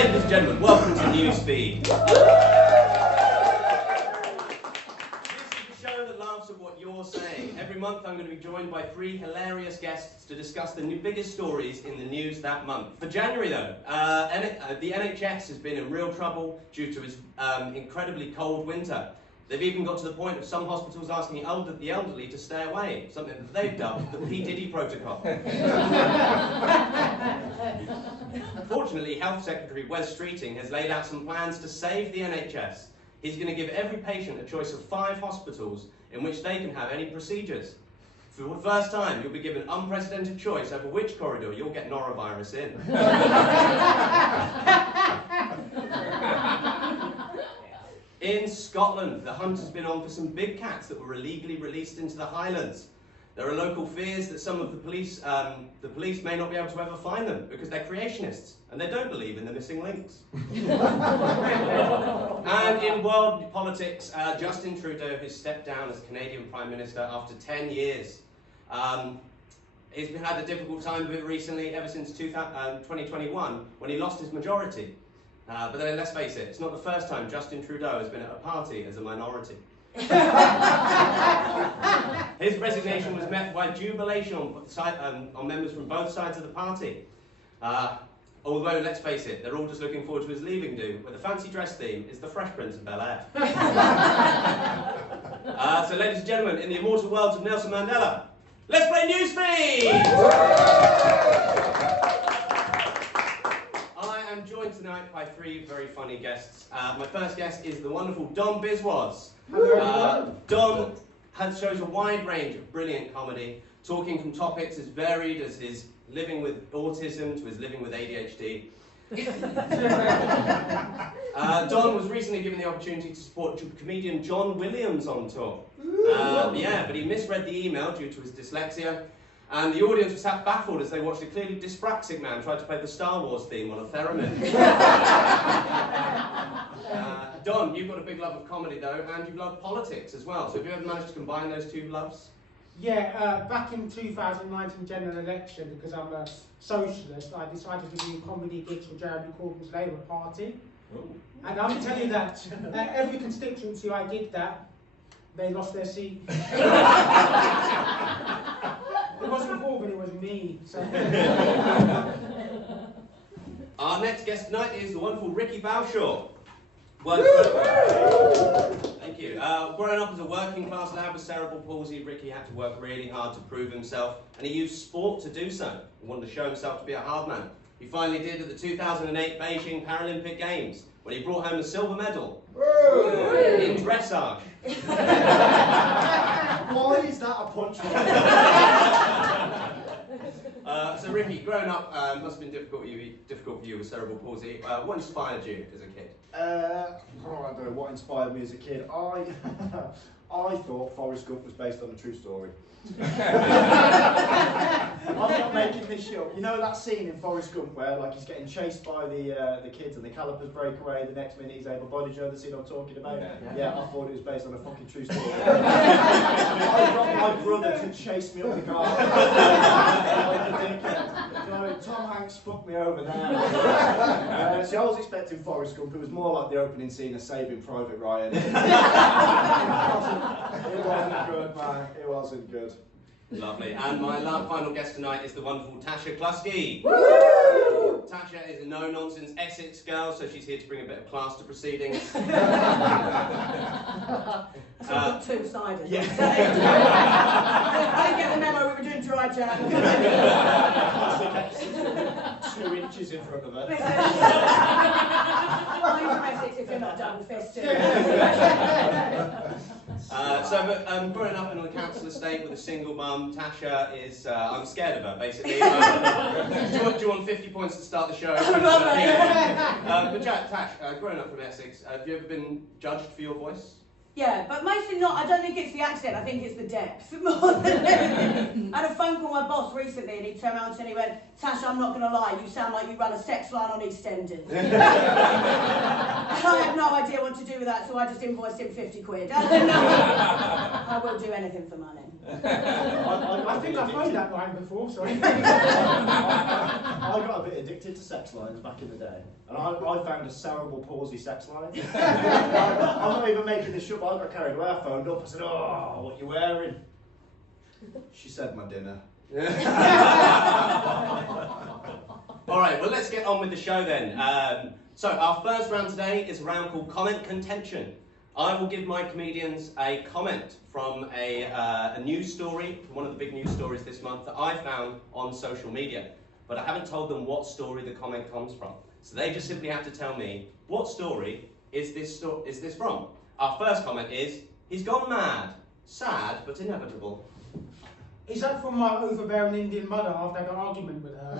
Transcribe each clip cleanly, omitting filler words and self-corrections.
Ladies and gentlemen, welcome to Newsfeed. This is the show that laughs at what you're saying. Every month I'm going to be joined by 3 hilarious guests to discuss the biggest stories in the news that month. For January though, the NHS has been in real trouble due to its incredibly cold winter. They've even got to the point of some hospitals asking the elderly to stay away, something that they've dubbed the P. Diddy protocol. Fortunately, Health Secretary Wes Streeting has laid out some plans to save the NHS. He's going to give every patient a choice of 5 hospitals in which they can have any procedures. For the first time, you'll be given unprecedented choice over which corridor you'll get norovirus in. In Scotland, the hunt has been on for some big cats that were illegally released into the Highlands. There are local fears that some of the police may not be able to ever find them because they're creationists and they don't believe in the missing links. And in world politics, Justin Trudeau has stepped down as Canadian Prime Minister after 10 years. He's had a difficult time of it recently, ever since 2021, when he lost his majority. But then let's face it, it's not the first time Justin Trudeau has been at a party as a minority. His resignation was met by jubilation on members from both sides of the party. Although, let's face it, they're all just looking forward to his leaving do, where the fancy dress theme is the Fresh Prince of Bel-Air. So ladies and gentlemen, in the immortal worlds of Nelson Mandela, let's play Newsfeed! I'm joined tonight by 3 very funny guests. My first guest is the wonderful Don Biswas. Don shows a wide range of brilliant comedy, talking from topics as varied as his living with autism to his living with ADHD. Don was recently given the opportunity to support comedian John Williams on tour. Yeah, but he misread the email due to his dyslexia. And the audience was sat baffled as they watched a clearly dyspraxic man try to play the Star Wars theme on a theremin. Don, you've got a big love of comedy though, and you love politics as well. So have you ever managed to combine those 2 loves? Yeah, back in 2019 general election, because I'm a socialist, I decided to do comedy gigs for Jeremy Corbyn's Labour Party. Ooh. And I'm telling you that every constituency I did that, they lost their seat. It wasn't Corbyn, it was me. So. Our next guest tonight is the wonderful Ricky Balshaw. Thank you. Growing up as a working class lad with cerebral palsy, Ricky had to work really hard to prove himself, and he used sport to do so. He wanted to show himself to be a hard man. He finally did at the 2008 Beijing Paralympic Games, when he brought home a silver medal in dressage. Why is that a punchline? So Ricky, growing up must have been difficult for you with cerebral palsy. What inspired you as a kid? I don't know what inspired me as a kid. I thought Forrest Gump was based on a true story. I'm not making this shit up. You know that scene in Forrest Gump where like he's getting chased by the kids and the calipers break away, the next minute he's able-bodied? You know the scene I'm talking about? Yeah, I thought it was based on a fucking true story. I got my brother to chase me up the garden. Like a dickhead. So Tom Hanks fucked me over there. See, I was expecting Forrest Gump. It was more like the opening scene of Saving Private Ryan. It wasn't good, man. It wasn't good. Lovely. And my final guest tonight is the wonderful Tasha Cluskey. Tasha is a no-nonsense Essex girl, so she's here to bring a bit of class to proceedings. So two-sided. Yeah. I didn't get the memo, we were doing dry jam. 2 inches in front of her. I'm from Essex if you're not double-fisted. Growing up in a council estate with a single mum, Tasha is, I'm scared of her, basically. Do you want 50 points to start the show? But Tash, growing up from Essex, have you ever been judged for your voice? Yeah, but mostly not. I don't think it's the accent, I think it's the depth more than anything. I had a phone call with my boss recently and he turned around and he went, Tasha, I'm not going to lie, you sound like you run a sex line on EastEnders. And I had no idea what to do with that, so I just invoiced him 50 quid. I will do anything for money. I think I've heard that line before, sorry. I got a bit addicted to sex lines back in the day, and I found a cerebral palsy sex line. I'm not even making this up, I got carried away, I phoned up, I said, oh, what you wearing? She said, my dinner. Alright, well let's get on with the show then. So our first round today is a round called Comment Contention. I will give my comedians a comment from a news story, from one of the big news stories this month that I found on social media. But I haven't told them what story the comment comes from. So they just simply have to tell me, what story is this from? Our first comment is, he's gone mad. Sad, but inevitable. Is that from my overbearing Indian mother after I had an argument with her?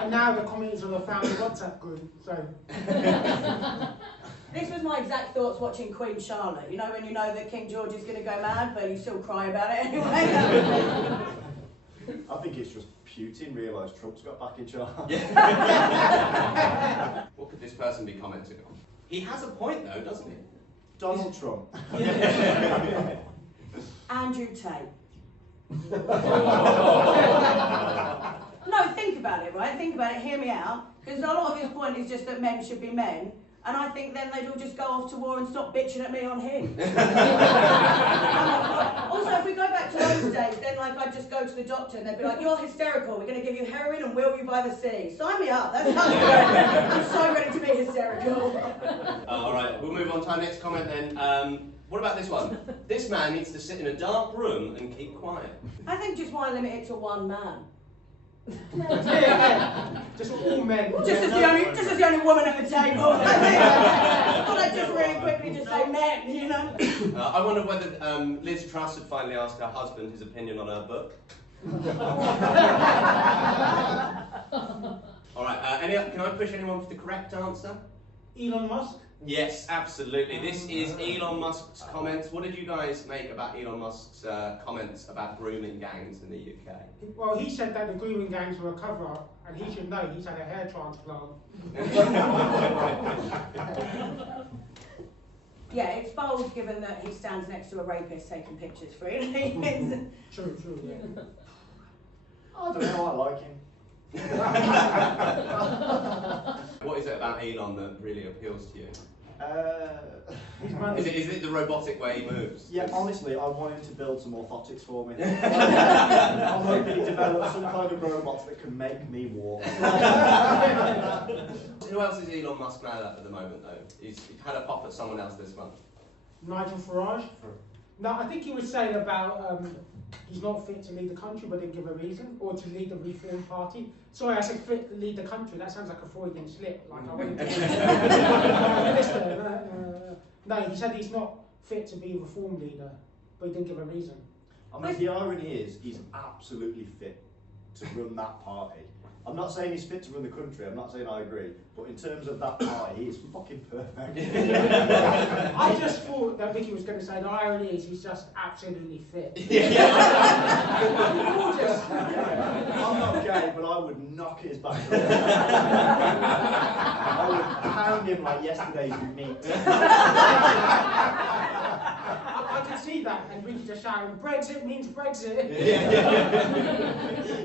And now the comment is on a family WhatsApp group, so... This was my exact thoughts watching Queen Charlotte. You know when you know that King George is going to go mad, but you still cry about it anyway? I think it's just Putin realised Trump's got back in charge. What could this person be commenting on? He has a point though, doesn't he? Donald Trump. Andrew Tate. No, think about it, right? Think about it, hear me out. Because a lot of his point is just that men should be men. And I think then they'd all just go off to war and stop bitching at me on him. Also, if we go back to those days, then like I'd just go to the doctor and they'd be like, you're hysterical, we're going to give you heroin and wheel you by the sea. Sign me up, that sounds great. I'm so ready to be hysterical. Alright, we'll move on to our next comment then. What about this one? This man needs to sit in a dark room and keep quiet. I think just want to limit it to one man. Just all men. Just as the only woman at the table. I thought I'd just really quickly just say men, you know? I wonder whether Liz Truss had finally asked her husband his opinion on her book. Alright, can I push anyone for the correct answer? Elon Musk? Yes, absolutely. This is Elon Musk's comments. What did you guys make about Elon Musk's comments about grooming gangs in the UK? Well, he said that the grooming gangs were a cover-up, and he should know he's had a hair transplant. Yeah, it's bold given that he stands next to a rapist taking pictures freely. True, yeah. I don't know, I like him. What is it about Elon that really appeals to you? Is Is it the robotic way he moves? Yeah, honestly, I want him to build some orthotics for me. I'm hoping he develops some kind of robots that can make me walk. Who else is Elon Musk mad at the moment, though? He's had a pop at someone else this month. Nigel Farage? No, I think he was saying about he's not fit to lead the country, but didn't give a reason, or to lead the Reform Party. Sorry, I said fit to lead the country. That sounds like a Freudian slip. Like I wouldn't. No, he said he's not fit to be a Reform leader, but he didn't give a reason. I mean, the irony is, he's absolutely fit to run that party. I'm not saying he's fit to run the country, I'm not saying I agree, but in terms of that party, he is fucking perfect. I just thought that Vicky was going to say the irony is he's just absolutely fit. I'm not gay, but I would knock his back. I would pound him like yesterday's meat. I can see that, and Ricky just shouting, Brexit means Brexit.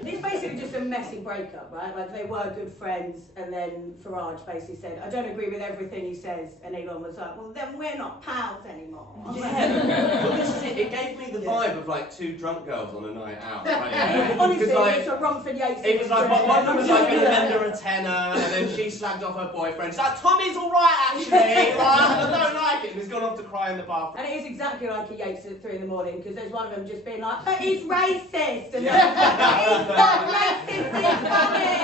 It's basically just a messy breakup, right? Like they were good friends, and then Farage basically said, I don't agree with everything he says, and Elon was like, well then we're not pals anymore. Yeah. Well, this is it. It gave me the vibe of like two drunk girls on a night out. Right? Honestly, like, it's a Romford Yates. it was like one of them was like going to lend her a tenner, and then she slagged off her boyfriend. She's like, Tommy's all right actually. Like, I don't like it. And he's gone off to cry in the bathroom. And it is exactly like a Yates at 3 in the morning, because there's one of them just being like, but he's racist, and he's not racist, he's funny.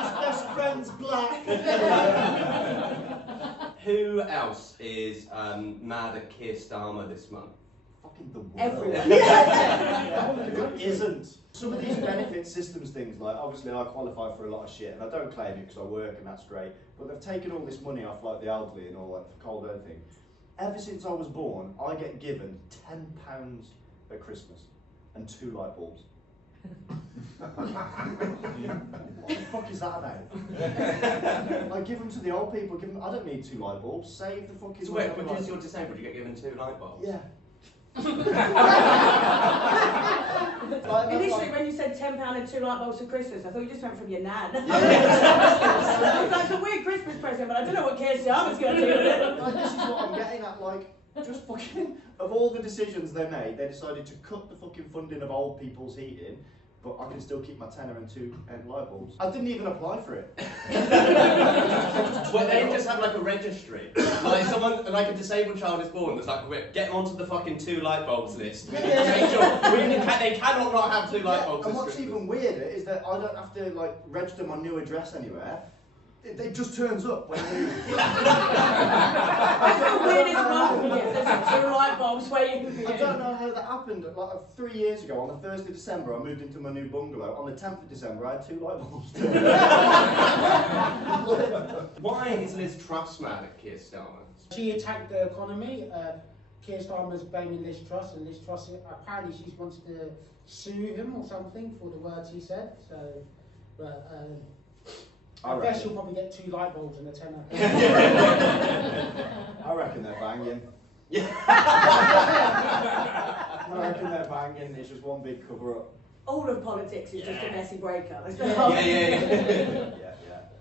His best friend's black. Who else is mad at Kier Starmer this month? Fucking the world. Everyone. Who isn't? Some of these benefit systems things, like obviously I qualify for a lot of shit, and I don't claim it because I work and that's great, but they've taken all this money off like the elderly and all that cold everything. Ever since I was born, I get given £10 at Christmas and 2 light bulbs. What the fuck is that about? Like, give them to the old people. Give them. I don't need 2 light bulbs. Save the fucking. So wait, because you're disabled, you get given 2 light bulbs? Yeah. Initially, when you said £10 and 2 light bulbs for Christmas, I thought you just went from your nan. It was like a weird Christmas present, but I don't know what Kier Starmer's going to do with it. Like, this is what I'm getting at. Like, just fucking. Of all the decisions they made, they decided to cut the fucking funding of old people's heating. But I can still keep my tenner and 2 light bulbs. I didn't even apply for it. Well, they just have like a registry. Like someone, like a disabled child is born, that's like, get them onto the fucking 2 light bulbs list. Make sure they cannot not have 2 light bulbs. And what's even weirder is that I don't have to like register my new address anywhere. It just turns up when you. That's the weirdest welcome gift. There's 2 light bulbs waiting for you. I don't know how that happened. Like 3 years ago, on the 1st of December, I moved into my new bungalow. On the 10th of December, I had 2 light bulbs. Why is Liz Truss mad at Kier Starmer? She attacked the economy. Kier Starmer's blaming Liz Truss, and Liz Truss apparently she wants to sue him or something for the words he said. So, I guess you'll probably get 2 light bulbs and a tenner. I reckon they're banging. I reckon they're banging. It's just one big cover up. All of politics is just a messy breakup.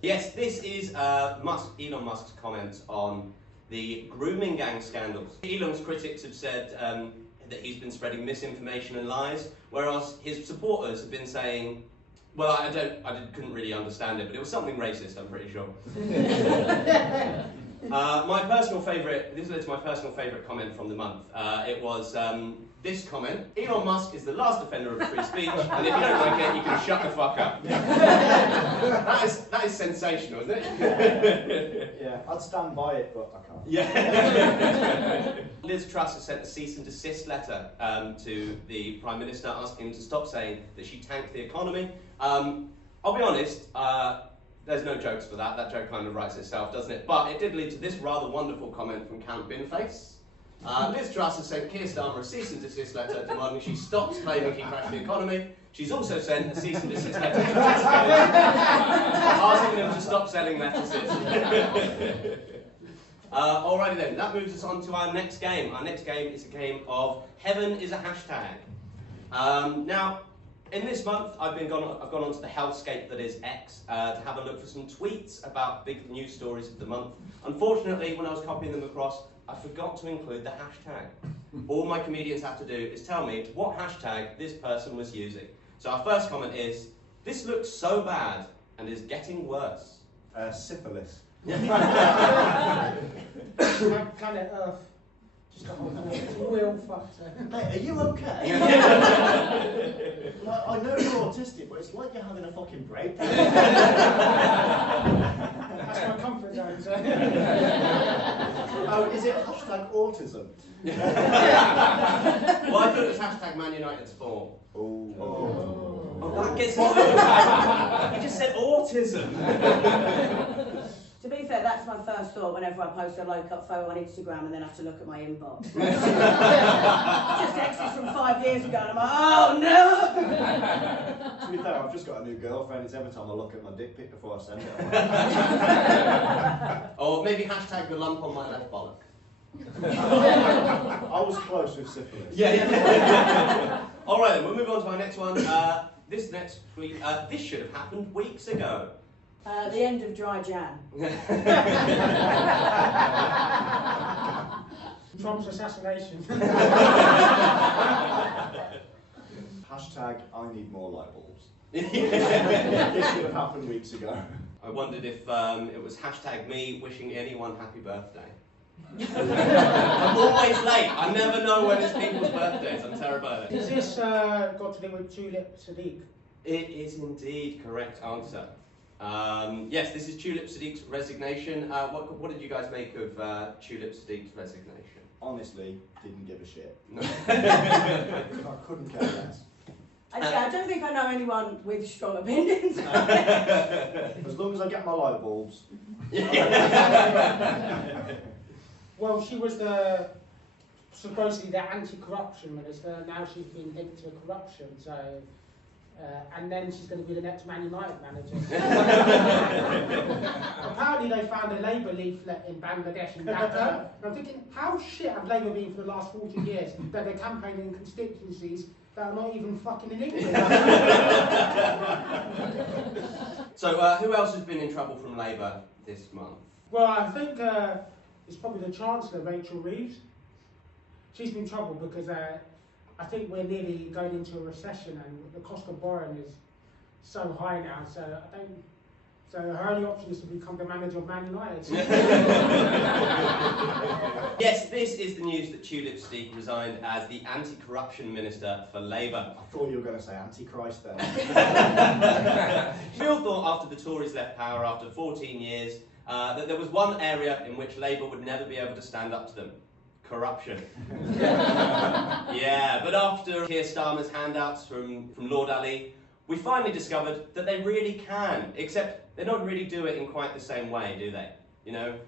Yes, this is Elon Musk's comments on the grooming gang scandals. Elon's critics have said that he's been spreading misinformation and lies, whereas his supporters have been saying, well, I couldn't really understand it, but it was something racist, I'm pretty sure. My personal favourite, this is my personal favourite comment from the month. It was this comment: Elon Musk is the last defender of free speech, and if you don't like it, you can shut the fuck up. that is sensational, isn't it? Yeah, I'd stand by it, but I can't. Yeah. Liz Truss has sent a cease and desist letter to the Prime Minister asking him to stop saying that she tanked the economy. I'll be honest, there's no jokes for that. That joke kind of writes itself, doesn't it? But it did lead to this rather wonderful comment from Count Binface. Liz Truss has sent Kier Starmer a cease and desist letter demanding she stops claiming he crashed the economy. She's also sent a cease and desist letter to Cluskey, asking them to stop selling lettuces. Alrighty then, that moves us on to our next game. Our next game is a game of Heaven is a Hashtag. Now, in this month, I've gone onto the hellscape that is X to have a look for some tweets about big news stories of the month. Unfortunately, when I was copying them across, I forgot to include the hashtag. All my comedians have to do is tell me what hashtag this person was using. So our first comment is, "This looks so bad and is getting worse." Syphilis. Planet Earth. Just a whole real fucked. Mate, are you okay? Like, I know you're autistic, but it's like you're having a fucking breakdown. That's my comfort zone. So. Oh, is it hashtag autism? Well, I thought it was hashtag Man United's form. Oh, that gets it. You just said autism. To be fair, that's my first thought whenever I post a low-cut photo on Instagram and then have to look at my inbox. Just exes from 5 years ago and I'm like, oh no! To be fair, I've just got a new girlfriend. It's every time I look at my dick pic before I send it. Or maybe hashtag the lump on my left bollock. I was close with syphilis. Yeah. Alright then, we'll move on to our next one. This next tweet, this should have happened weeks ago. The end of dry Jan. Trump's assassination. Hashtag I need more light bulbs. This should have happened weeks ago. I wondered if it was hashtag me wishing anyone happy birthday. I'm always late. I never know when it's people's birthdays. I'm terrible at it. Is this got to do with Tulip Siddiq? It is indeed correct answer. Yes, this is Tulip Siddiq's resignation. What did you guys make of Tulip Siddiq's resignation? Honestly, didn't give a shit. No. I couldn't care less. I don't think I know anyone with strong opinions. As long as I get my light bulbs. Well, she was supposedly the anti-corruption minister, and now she's been linked to corruption, so and then she's going to be the next Man United manager. Apparently they found a Labour leaflet in Bangladesh in Dhaka. And I'm thinking, how shit have Labour been for the last 40 years that they're campaigning in constituencies that are not even fucking in England? So who else has been in trouble from Labour this month? Well, I think it's probably the Chancellor, Rachel Reeves. She's been in trouble because I think we're nearly going into a recession and the cost of borrowing is so high now, so her only option is to become the manager of Man United. Yes, this is the news that Tulip Siddiq resigned as the anti-corruption minister for Labour. I thought you were going to say Antichrist then. We all thought after the Tories left power after 14 years that there was one area in which Labour would never be able to stand up to them. Corruption. Yeah, but after Kier Starmer's handouts from Lord Ali, we finally discovered that they really can, except they don't really do it in quite the same way, do they? You know,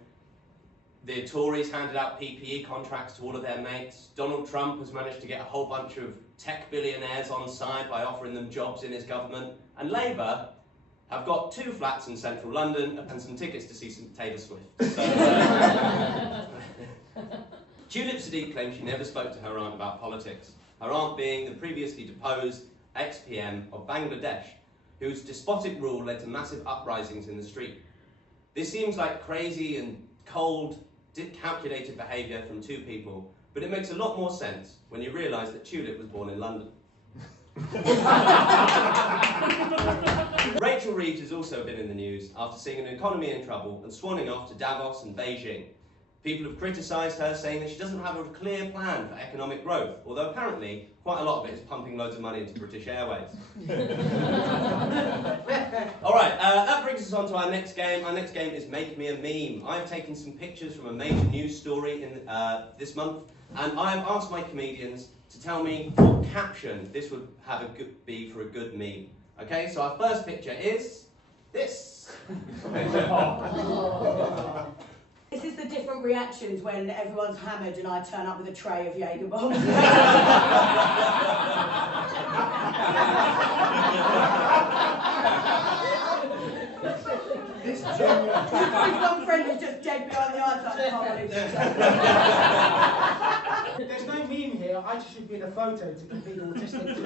the Tories handed out PPE contracts to all of their mates. Donald Trump has managed to get a whole bunch of tech billionaires on side by offering them jobs in his government. And Labour have got 2 flats in central London and some tickets to see some Taylor Swift. So, Tulip Siddiq claims she never spoke to her aunt about politics, her aunt being the previously deposed ex-PM of Bangladesh, whose despotic rule led to massive uprisings in the street. This seems like crazy and cold, calculated behaviour from 2 people, but it makes a lot more sense when you realise that Tulip was born in London. Rachel Reeves has also been in the news after seeing an economy in trouble and swanning off to Davos and Beijing. People have criticised her, saying that she doesn't have a clear plan for economic growth, although apparently quite a lot of it is pumping loads of money into British Airways. Alright, that brings us on to our next game. Our next game is Make Me a Meme. I've taken some pictures from a major news story in this month, and I have asked my comedians to tell me what caption this would have be for a good meme. Okay, so our first picture is this. This is the different reactions when everyone's hammered and I turn up with a tray of jagerbombs. This genuine... One friend who's just dead behind the eyes like, I can't believe There's no meme here, I just should be in a photo to compete autistic.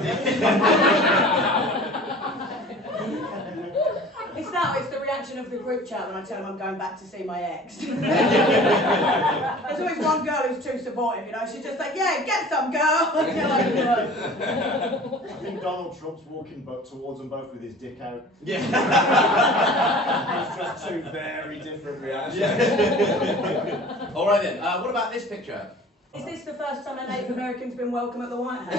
It's the reaction of the group chat when I tell them I'm going back to see my ex. There's always one girl who's too supportive, you know, she's just like, yeah, get some girl! You're like, no. I think Donald Trump's walking towards them both with his dick out. Yeah. It's just 2 very different reactions. Yeah. Alright then, what about this picture? Is this the first time a Native American's been welcome at the White House?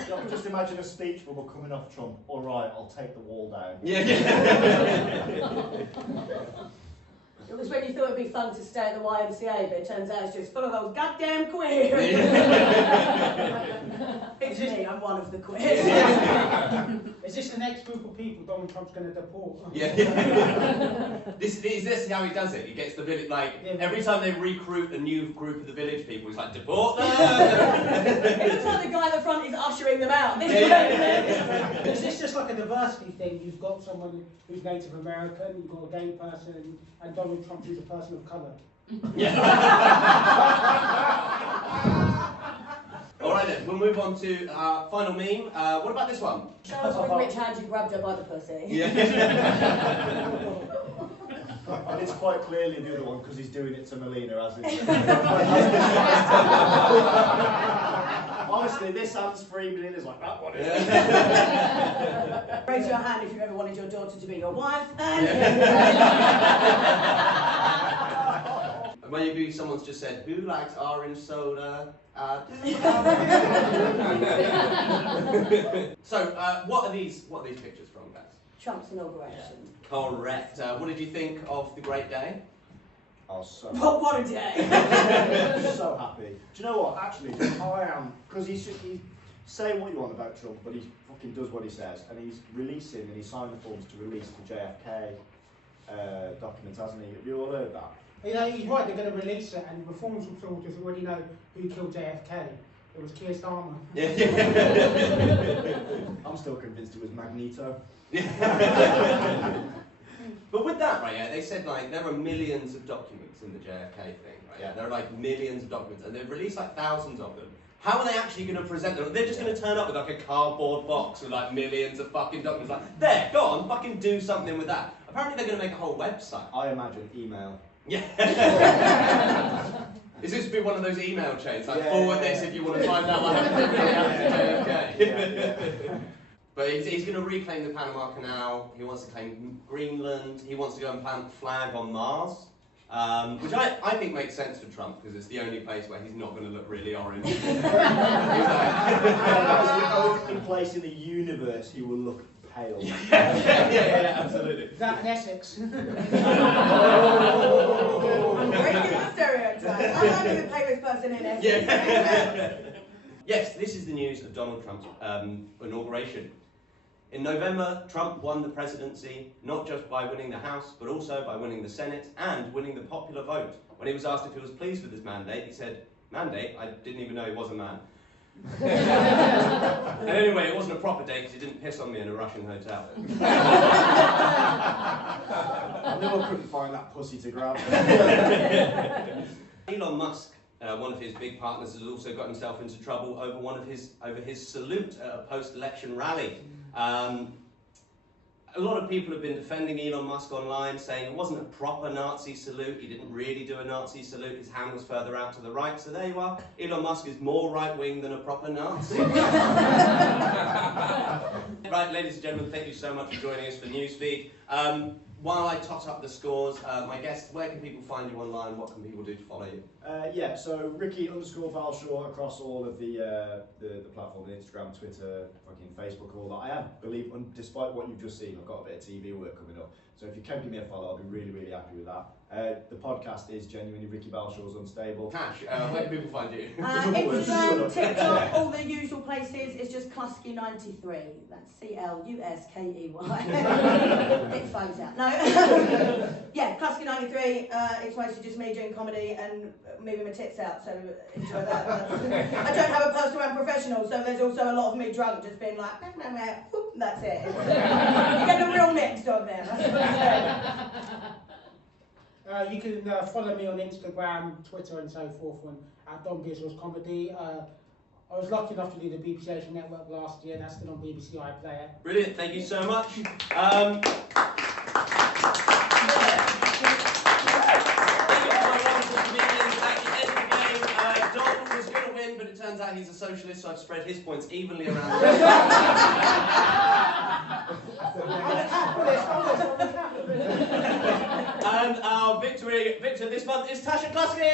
I can just imagine a speech bubble coming off Trump. All right, I'll take the wall down. Yeah. It was when you thought it'd be fun to stay at the YMCA, but it turns out it's just full of those goddamn queers. It's me, I'm one of the queers. Is this the next group of people Donald Trump's going to deport? Yeah. This is how he does it. He gets the village, like, every time they recruit a new group of the village people, he's like, deport them! It looks like the guy at the front is ushering them out. Is this just like a diversity thing? You've got someone who's Native American, you've got a gay person, and Donald Trump who's a person of colour. Yeah. Alright then, we'll move on to our final meme. What about this one? Show us with which hand you grabbed her by the pussy. Yeah. And it's quite clearly the other one because he's doing it to Melina as it's... Honestly, this hand's free, Melina's like, that one is. Raise your hand if you ever wanted your daughter to be your wife. Maybe someone's just said, who likes orange soda? So, what are these pictures from, guys? Trump's inauguration. Correct. What did you think of the great day? I was so What a day! so happy. Do you know what? Actually, I am, because he's say what you want about Trump, but he fucking does what he says, and he's releasing, and he signed the forms to release the JFK documents, hasn't he? Have you all heard that? You know, he's right, they're going to release it, and the reform supporters already know who killed JFK. It was Kier Starmer. I'm still convinced it was Magneto. But with that, right, yeah, they said like there are millions of documents in the JFK thing, right? Yeah, there are like millions of documents, and they've released like thousands of them. How are they actually going to present them? They're just going to turn up with like a cardboard box with like millions of fucking documents. Like, there, go on, fucking do something with that. Apparently they're going to make a whole website. I imagine email. Yeah. Is this be one of those email chains? Like, forward this if you want to find out what happened to JFK. But he's going to reclaim the Panama Canal. He wants to claim Greenland. He wants to go and plant the flag on Mars. Which I think makes sense for Trump, because it's the only place where he's not going to look really orange. It's the only place in the universe he will look pale. Yeah, absolutely. That and Essex. I'm breaking the stereotype. I'm not even the famous person in Essex. Yeah. Yes, this is the news of Donald Trump's inauguration. In November, Trump won the presidency, not just by winning the House, but also by winning the Senate and winning the popular vote. When he was asked if he was pleased with his mandate, he said, "Mandate? I didn't even know he was a man." And anyway, it wasn't a proper date because he didn't piss on me in a Russian hotel. I knew I couldn't find that pussy to grab. Elon Musk, one of his big partners, has also got himself into trouble over his salute at a post-election rally. A lot of people have been defending Elon Musk online, saying it wasn't a proper Nazi salute, he didn't really do a Nazi salute, his hand was further out to the right, so there you are. Elon Musk is more right-wing than a proper Nazi. Right, ladies and gentlemen, thank you so much for joining us for Newsfeed. While I tot up the scores, my guest, where can people find you online? What can people do to follow you? Yeah, so Ricky_Balshaw across all of the platforms, Instagram, Twitter, fucking Facebook, all that. I have, despite what you've just seen, I've got a bit of TV work coming up. So if you can give me a follow, I'll be really, really happy with that. The podcast is genuinely Ricky Balshaw's Unstable. Tash, where can people find you? Instagram, TikTok, all the usual places. It's just Cluskey93. That's CLUSKEY. It flows out. No. Yeah, Cluskey93. It's mostly just me doing comedy and moving my tits out, so enjoy that. I don't have a personal and professional, so there's also a lot of me drunk, just being like, whoop, that's it. You get the real mix of them. That's what I'm saying. You can follow me on Instagram, Twitter and so forth at Don Biswas Comedy. I was lucky enough to do the BBC Asian Network last year, and that's still on BBC iPlayer. Brilliant, thank you so much. Don was going to win, but it turns out he's a socialist, so I've spread his points evenly around the rest. And our victor this month is Tasha Cluskey!